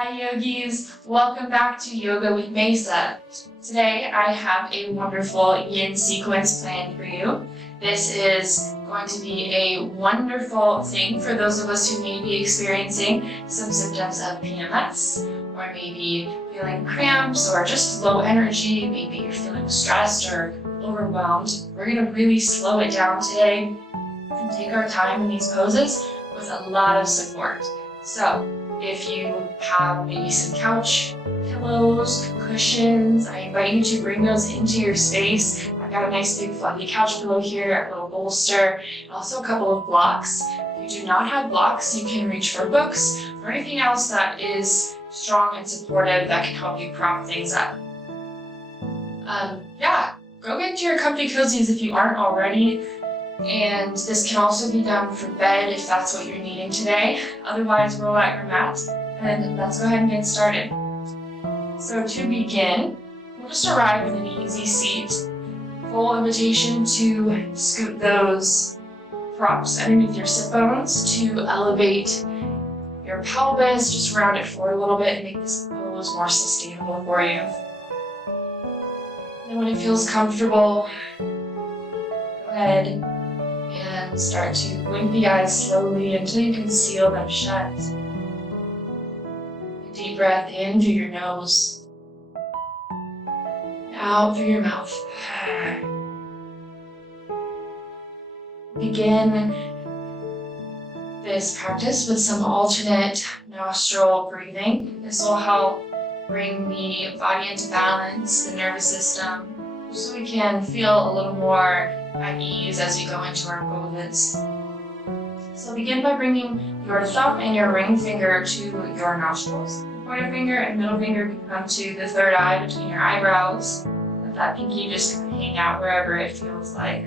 Hi yogis, welcome back to Yoga with Mesa. Today I have a wonderful yin sequence planned for you. This is going to be a wonderful thing for those of us who may be experiencing some symptoms of PMS, or maybe feeling cramps or just low energy, maybe you're feeling stressed or overwhelmed. We're going to really slow it down today and take our time in these poses with a lot of support. So, if you have maybe some couch pillows, cushions, I invite you to bring those into your space. I've got a nice big fluffy couch pillow here, a little bolster, and also a couple of blocks. If you do not have blocks, you can reach for books or anything else that is strong and supportive that can help you prop things up. Go get into your comfy cozies if you aren't already. And this can also be done for bed if that's what you're needing today. Otherwise, roll out your mat and let's go ahead and get started. So to begin, we'll just arrive in an easy seat. Full invitation to scoot those props underneath your sit bones to elevate your pelvis, just round it forward a little bit and make this pose more sustainable for you. And when it feels comfortable, go ahead and start to blink the eyes slowly until you can seal them shut. A deep breath in through your nose, out through your mouth. Begin this practice with some alternate nostril breathing. This will help bring the body into balance, the nervous system, so we can feel a little more at ease as we go into our poses. So begin by bringing your thumb and your ring finger to your nostrils. The pointer finger and middle finger can come to the third eye between your eyebrows. Let that pinky just kind of hang out wherever it feels like.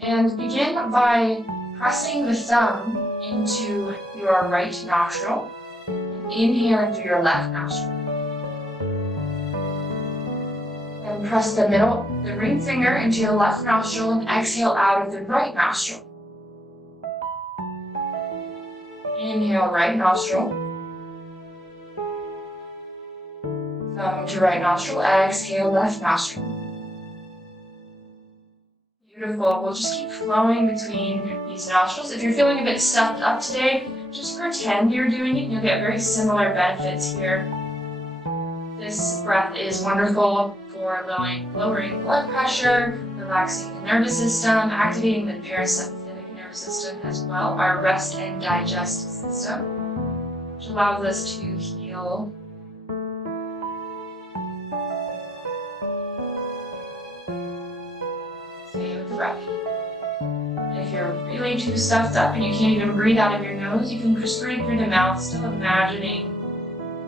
And begin by pressing the thumb into your right nostril and inhaling through your left nostril. And press the ring finger into your left nostril and exhale out of the right nostril. Inhale right nostril. Thumb to right nostril, exhale left nostril. Beautiful. We'll just keep flowing between these nostrils. If you're feeling a bit stuffed up today, just pretend you're doing it. You'll get very similar benefits here. This breath is wonderful for lowering blood pressure, relaxing the nervous system, activating the parasympathetic nervous system as well, our rest and digest system, which allows us to heal. Stay with the breath. And if you're really too stuffed up and you can't even breathe out of your nose, you can just breathe through the mouth, still imagining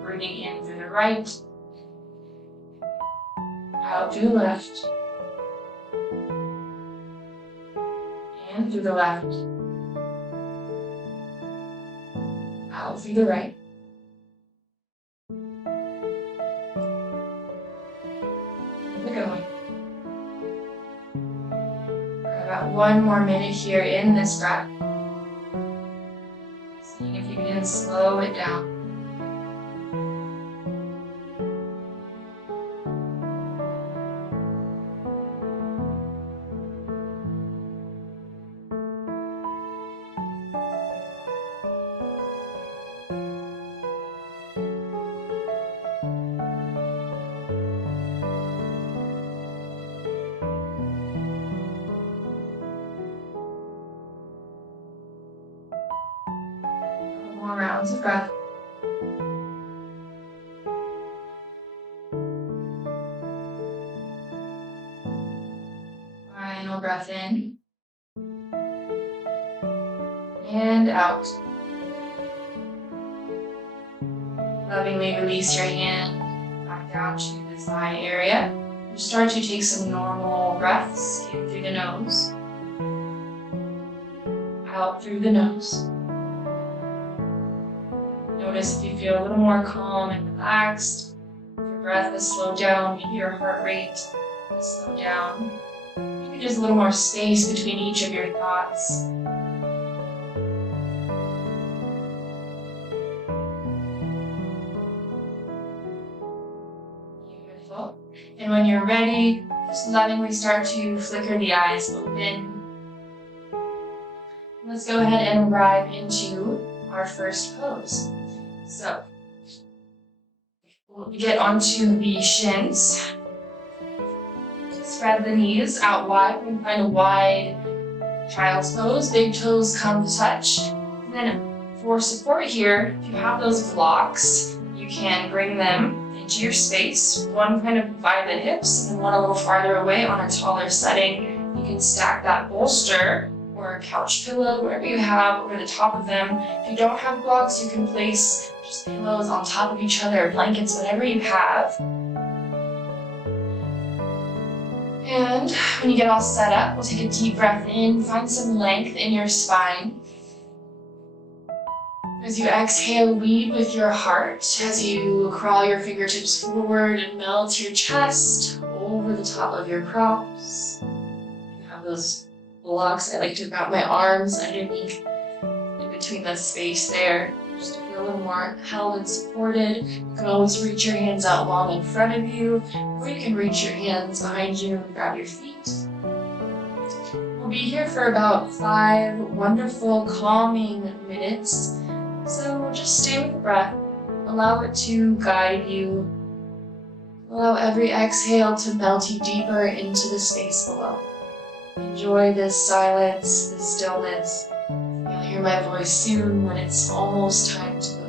breathing in through the right, out through the left, and through the left, out through the right. Keep it going. For about one more minute here in this breath. Seeing if you can slow it down. More rounds of breath. Final breath in and out. Lovingly release your hand back down to the thigh area. Just start to take some normal breaths in through the nose, out through the nose. Notice if you feel a little more calm and relaxed. If your breath has slowed down, maybe your heart rate has slowed down. Maybe there's a little more space between each of your thoughts. And when you're ready, just lovingly start to flicker the eyes open. Let's go ahead and arrive into our first pose. So, we'll get onto the shins. Spread the knees out wide. We can find a wide child's pose. Big toes come to touch. And then for support here, if you have those blocks, you can bring them into your space. One kind of by the hips and one a little farther away on a taller setting. You can stack that bolster or a couch pillow, whatever you have, over the top of them. If you don't have blocks, you can place just pillows on top of each other, blankets, whatever you have. And when you get all set up, we'll take a deep breath in, find some length in your spine. As you exhale, lead with your heart as you crawl your fingertips forward and melt your chest over the top of your cross. You have those blocks. I like to wrap my arms underneath, in between the space there, just to feel a little more held and supported. You can always reach your hands out long in front of you, or you can reach your hands behind you and grab your feet. We'll be here for about 5 wonderful, calming minutes. So just stay with the breath. Allow it to guide you. Allow every exhale to melt you deeper into the space below. Enjoy this silence, this stillness. You'll hear my voice soon when it's almost time to move.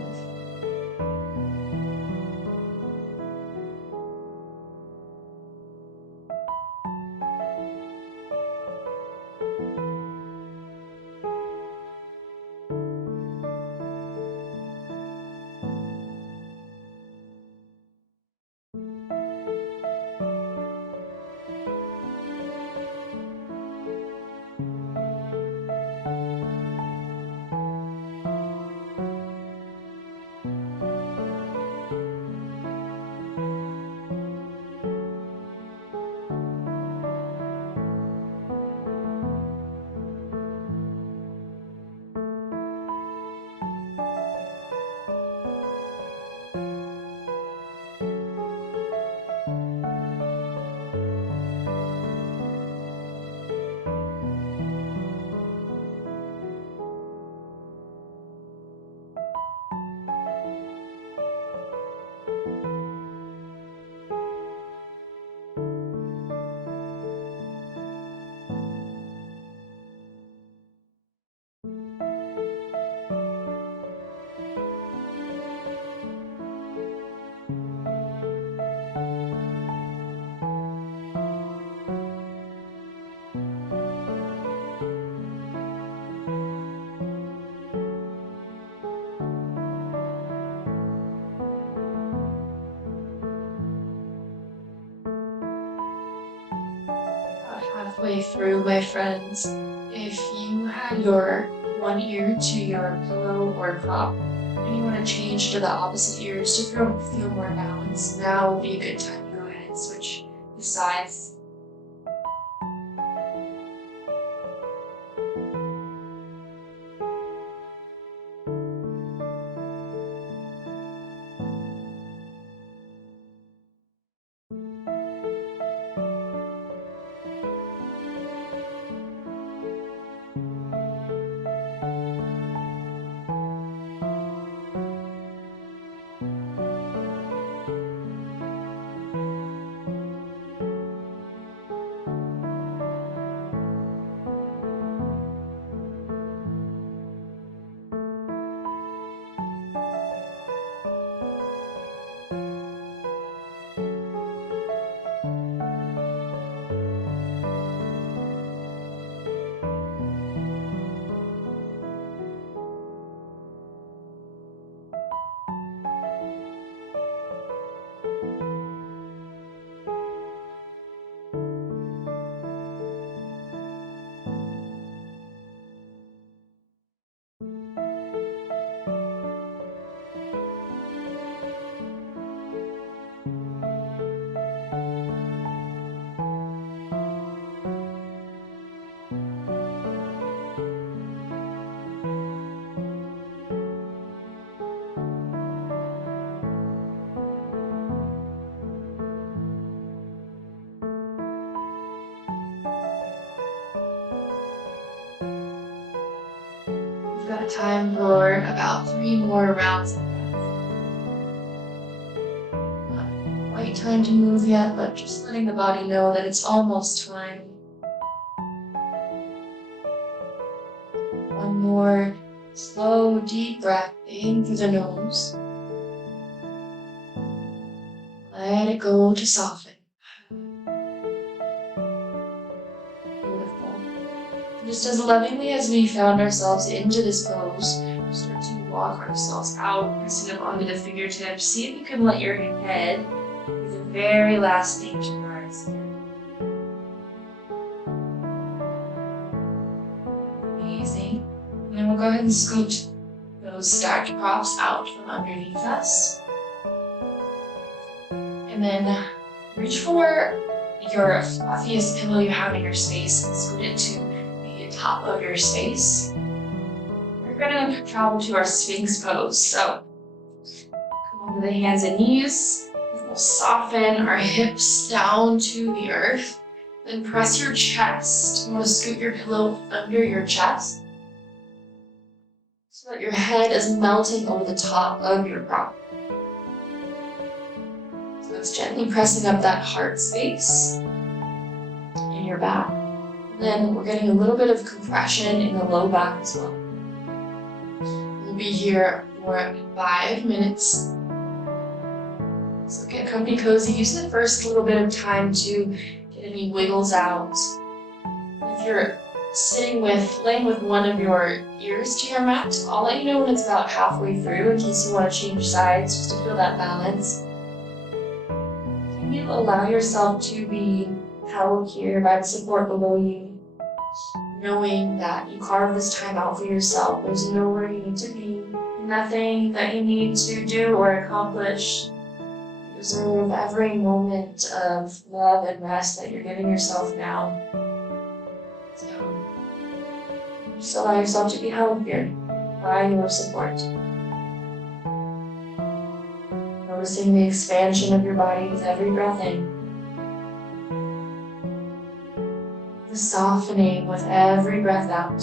Halfway through, my friends, if you had your one ear to your pillow or prop and you want to change to the opposite ears to feel more balanced, now would be a good time to go ahead and switch the sides. got time for about 3 more rounds. Not quite time to move yet, but just letting the body know that it's almost time. One more slow, deep breath in through the nose. Let it go to soften. Beautiful. Just as lovingly as we found ourselves into this pose, start to walk ourselves out, pressing up onto the fingertips. See if you can let your head be the very last thing to rise here. Amazing. And then we'll go ahead and scoot those stacked props out from underneath us. And then reach for your fluffiest pillow you have in your space and scoot it to the top of your space. We're going to travel to our Sphinx pose. So come over the hands and knees. We'll soften our hips down to the earth. Then press your chest. You want to scoot your pillow under your chest so that your head is melting over the top of your prop. So it's gently pressing up that heart space in your back. Then we're getting a little bit of compression in the low back as well. We'll be here for 5 minutes. So get comfy, cozy. Use the first little bit of time to get any wiggles out. If you're laying with one of your ears to your mat, I'll let you know when it's about halfway through in case you want to change sides, just to feel that balance. Can you allow yourself to be held here by the support below you, knowing that you carved this time out for yourself. There's nowhere you need to be, nothing that you need to do or accomplish. You deserve every moment of love and rest that you're giving yourself now. So just allow yourself to be held here by your support. Noticing the expansion of your body with every breath in. The softening with every breath out.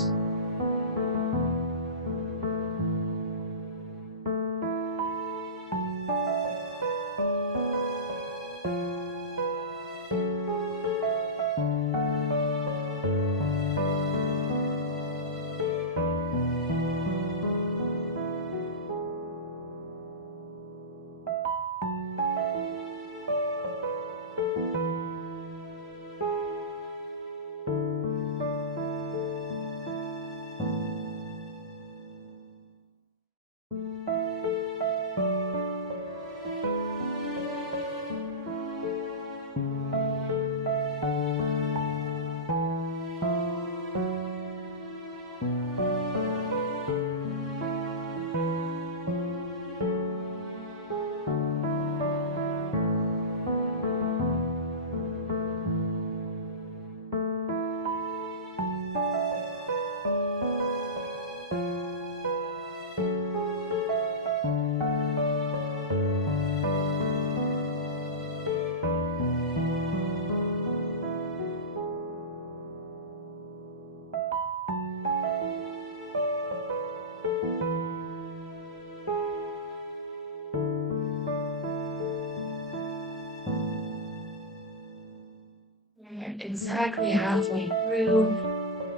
Exactly halfway through.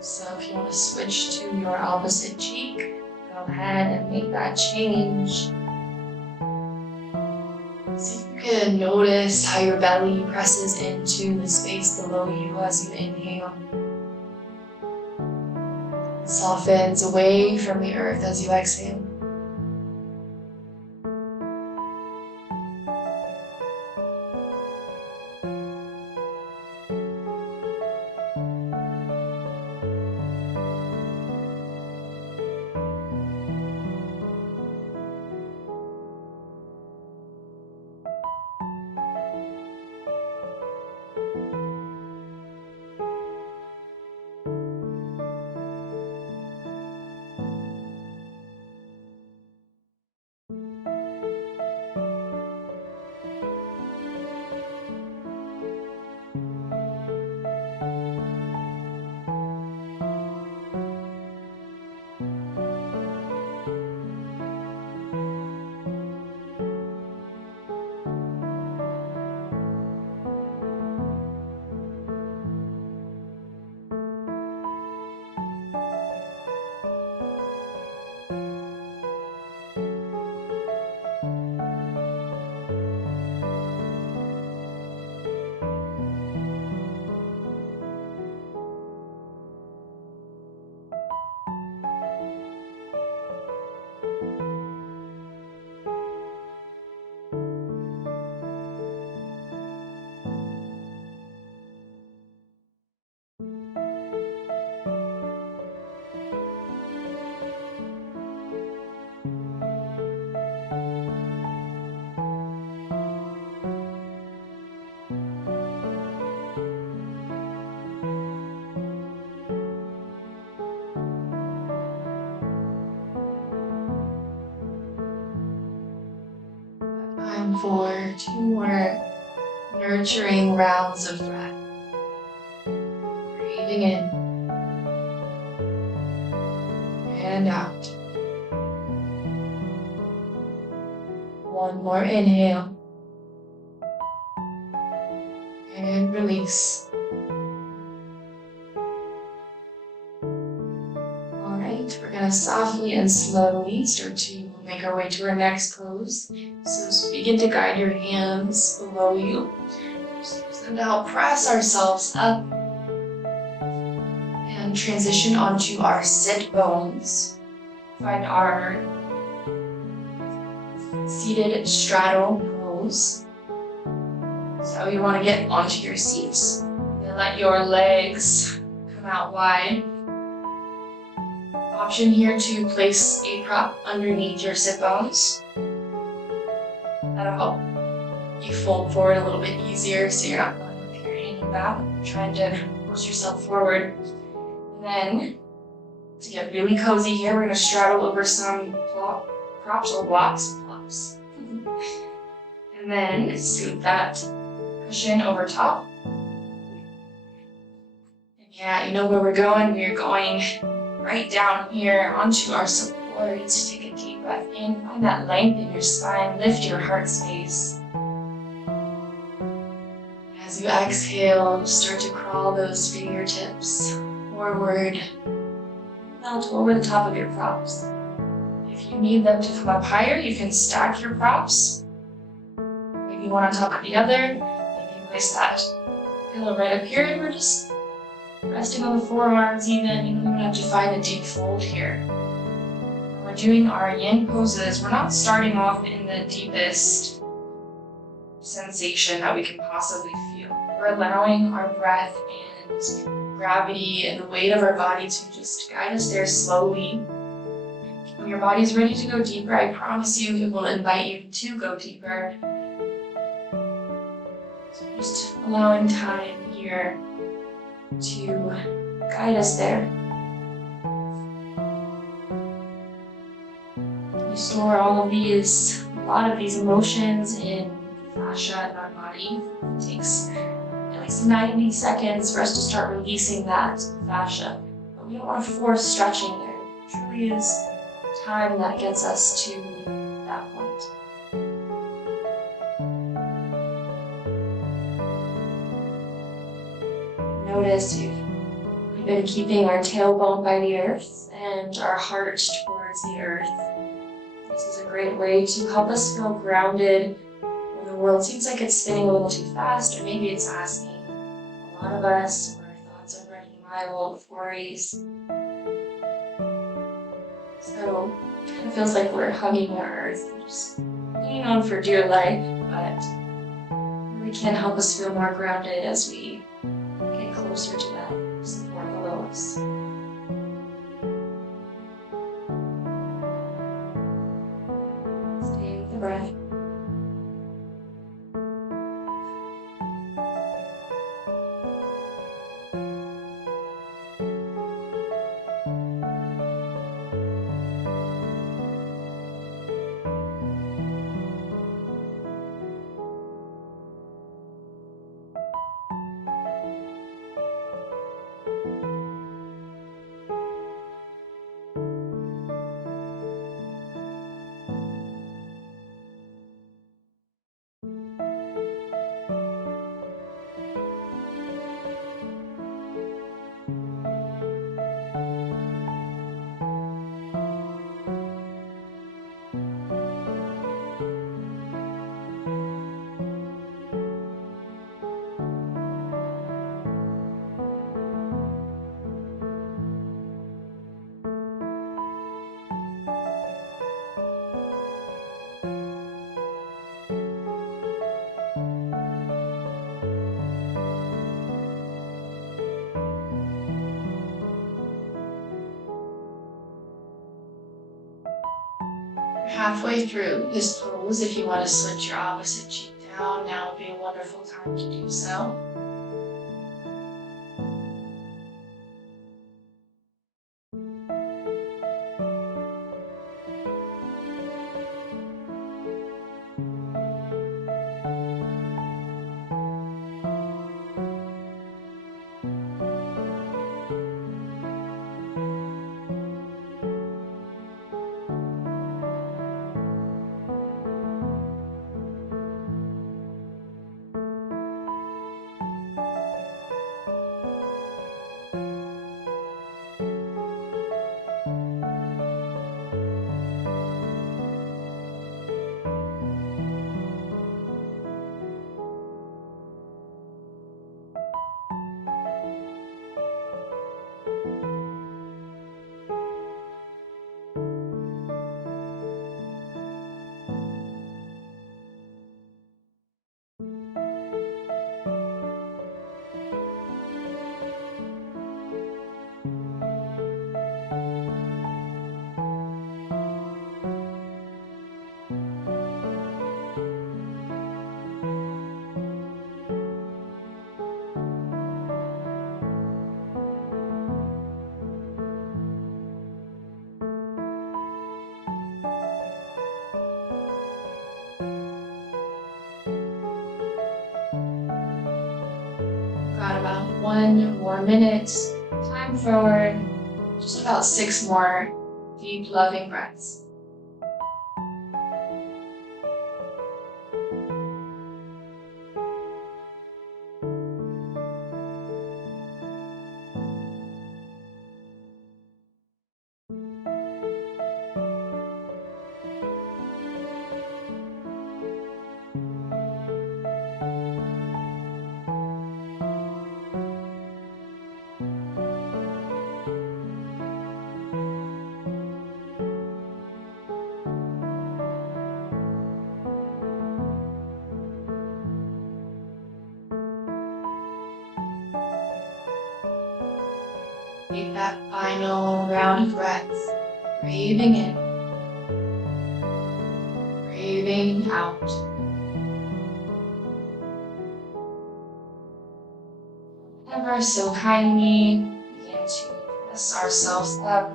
So if you want to switch to your opposite cheek, go ahead and make that change. See if you can notice how your belly presses into the space below you as you inhale. It softens away from the earth as you exhale. Time for 2 more nurturing rounds of breath. Breathing in and out. One more inhale and release. Alright, we're going to softly and slowly start to make our way to our next pose. So begin to guide your hands below you. Just use them to help press ourselves up and transition onto our sit bones. Find our seated straddle pose. So you want to get onto your seats and let your legs come out wide. Option here to place a prop underneath your sit bones. That'll help you fold forward a little bit easier so you're not feeling like you're hanging back, trying to force yourself forward. And then, to get really cozy here, we're going to straddle over some props or blocks. And then scoop that cushion over top. And yeah, you know where we're going. We're going right down here onto our supports. Take a deep breath in, find that length in your spine, lift your heart space. As you exhale, start to crawl those fingertips forward, melt over the top of your props. If you need them to come up higher, you can stack your props. Maybe one on top of the other. Maybe place that pillow right up here, and we're just resting on the forearms even. You don't even have to find a deep fold here. When we're doing our yin poses, we're not starting off in the deepest sensation that we can possibly feel. We're allowing our breath and gravity and the weight of our body to just guide us there slowly. When your body's ready to go deeper, I promise you it will invite you to go deeper. So just allowing time here to guide us there. We store all of these, a lot of these emotions in fascia in our body. It takes at least 90 seconds for us to start releasing that fascia. But we don't want to force stretching there. It truly is time that gets us to that point. Notice we've been keeping our tailbone by the earth and our heart towards the earth. This is a great way to help us feel grounded when the world seems like it's spinning a little too fast, or maybe it's asking a lot of us, or our thoughts are running wild with worries. So it feels like we're hugging the earth, just hanging on for dear life, but really can help us feel more grounded as we get closer to that support below us. Stay with the breath. Halfway through this pose, if you want to switch your opposite cheek down, now would be a wonderful time to do so. 1 more minute. Time for just about 6 more deep, loving breaths. Take that final round of breaths, breathing in, breathing out. Ever so kindly begin to press ourselves up.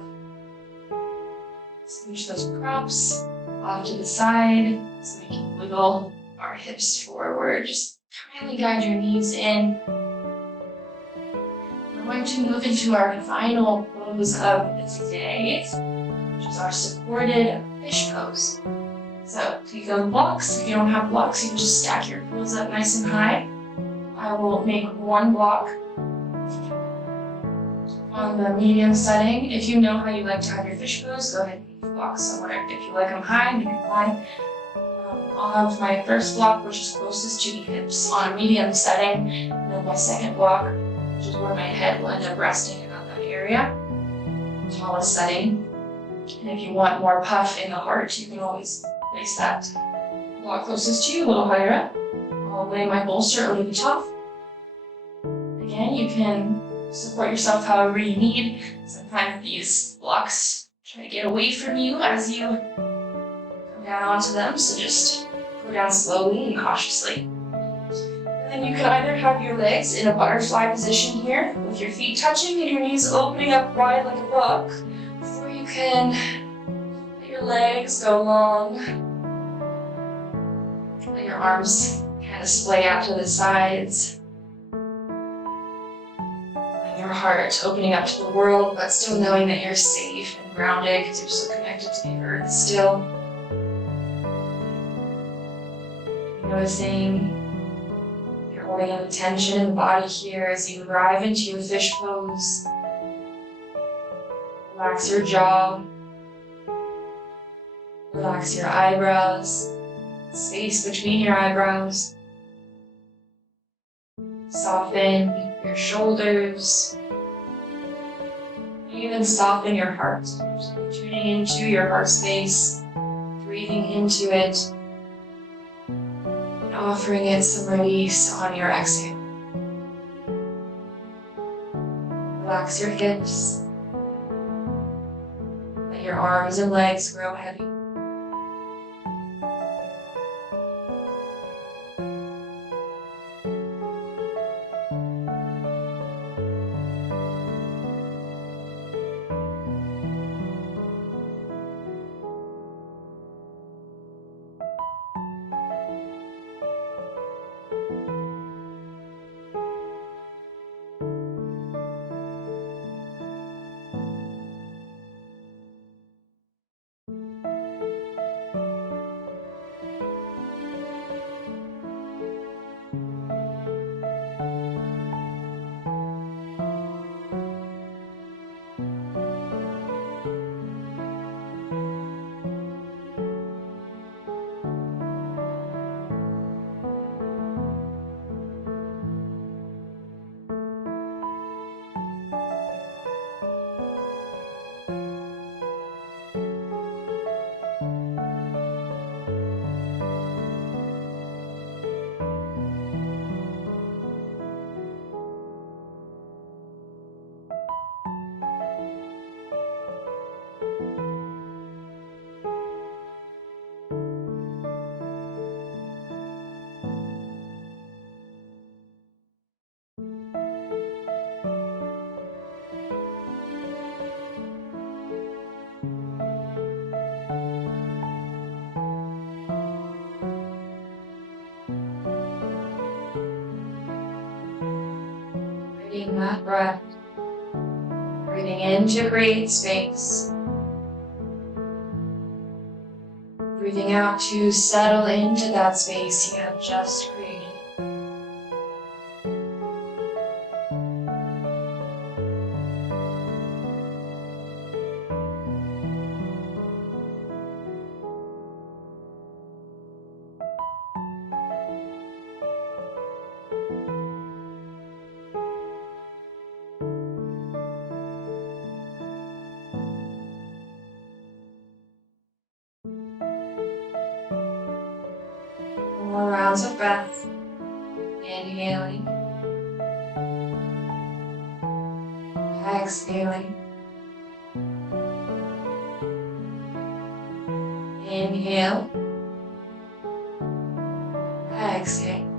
Scooch those props off to the side so we can wiggle our hips forward. Just kindly guide your knees in. We're going to move into our final pose of the day, which is our supported fish pose. So take those blocks. If you don't have blocks, you can just stack your toes up nice and high. I will make 1 block on the medium setting. If you know how you like to have your fish pose, go ahead and make blocks somewhere. If you like them high, make them high. I'll have my first block, which is closest to the hips, on a medium setting, and then my second block, which is where my head will end up resting around that area, tallest setting. And if you want more puff in the heart, you can always place that block closest to you, a little higher up. I'll lay my bolster over the top. Again, you can support yourself however you need. Sometimes these blocks try to get away from you as you come down onto them, so just go down slowly and cautiously. And then you can either have your legs in a butterfly position here, with your feet touching and your knees opening up wide like a book, or you can let your legs go long, let your arms kind of splay out to the sides, and your heart opening up to the world, but still knowing that you're safe and grounded because you're so connected to the earth still. Noticing you're holding any tension in the body here as you arrive into your fish pose. Relax your jaw. Relax your eyebrows. Space between your eyebrows. Soften your shoulders. Even soften your heart. Just tuning into your heart space, breathing into it, offering it some release on your exhale. Relax your hips. Let your arms and legs grow heavy. taking that breath. Breathing into create space. Breathing out to settle into that space you have just created. More rounds of breath. Inhaling. Exhaling. Inhale. Exhale.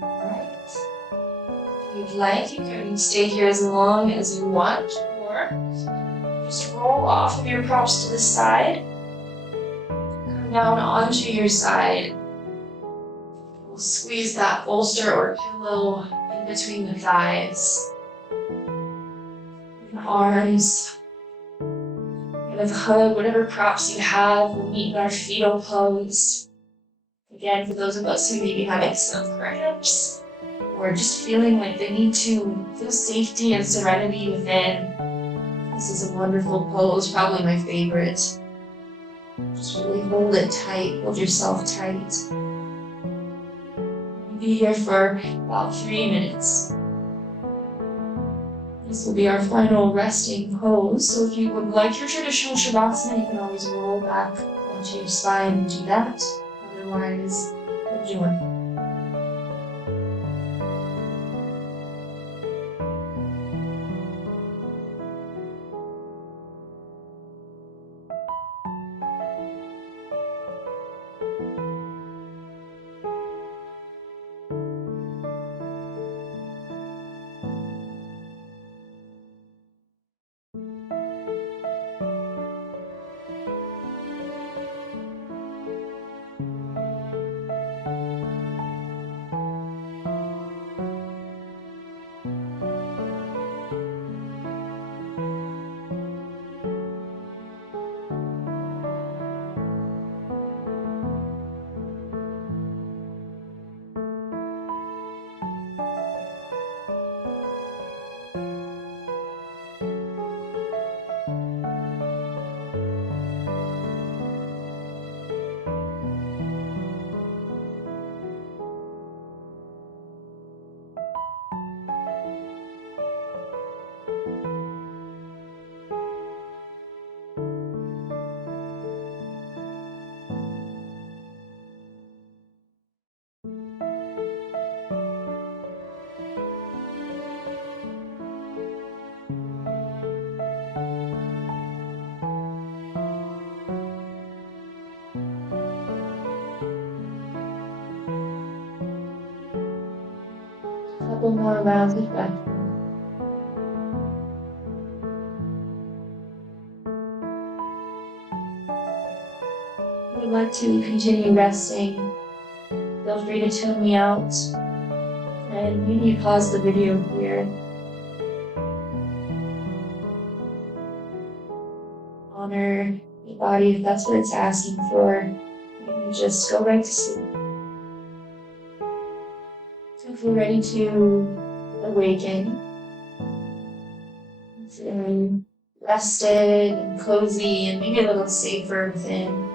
Alright. If you'd like, you can stay here as long as you want, or just roll off of your props to the side. Come down onto your side. We'll squeeze that bolster or pillow in between the thighs. The arms. Kind of hug whatever props you have. We'll meet in our fetal pose. Again, for those of us who maybe having some cramps, or just feeling like they need to feel safety and serenity within. This is a wonderful pose, probably my favorite. Just really hold it tight, hold yourself tight. We'll be here for about 3 minutes. This will be our final resting pose, so if you would like your traditional Savasana, you can always roll back onto your spine and do that. Otherwise, enjoy. Couple more rounds of breath. If you'd like to continue resting, feel free to tune me out. And you need to pause the video here. Honor your body if that's what it's asking for. You can just go right to sleep. So if you're ready to awaken, feeling rested and cozy and maybe a little safer within,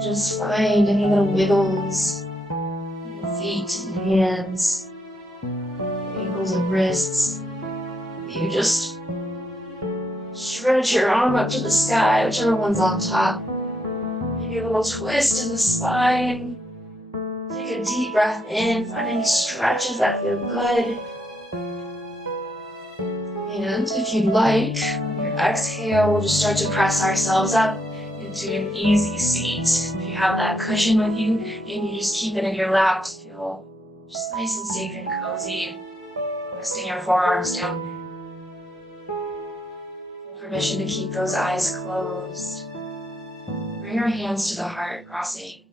just find any little wiggles in your feet and hands, ankles and wrists. You just stretch your arm up to the sky, whichever one's on top. Maybe a little twist in the spine. Take a deep breath in, find any stretches that feel good. And if you'd like, on your exhale, we'll just start to press ourselves up into an easy seat. If you have that cushion with you, and you just keep it in your lap to feel just nice and safe and cozy. Resting your forearms down. Permission to keep those eyes closed. Bring your hands to the heart, crossing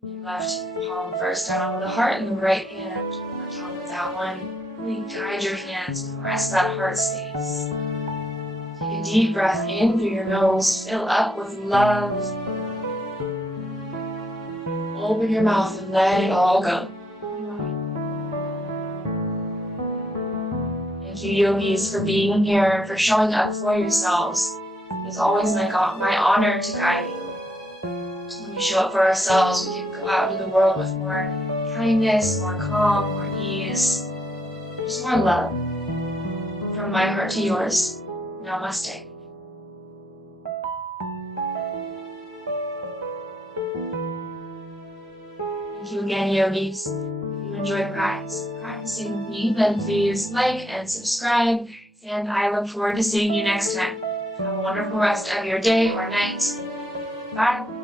your left palm first down onto the heart and the right hand over top of that one. Really guide your hands, press that heart space. Take a deep breath in through your nose, fill up with love. Open your mouth and let it all go. Thank you, yogis, for being here, for showing up for yourselves. It's always my honor to guide you. When we show up for ourselves, we can go out into the world with more kindness, more calm, more ease, just more love. From my heart to yours, namaste. Thank you again, yogis. If you enjoyed practicing with me, then please like and subscribe, and I look forward to seeing you next time. Have a wonderful rest of your day or night. Bye.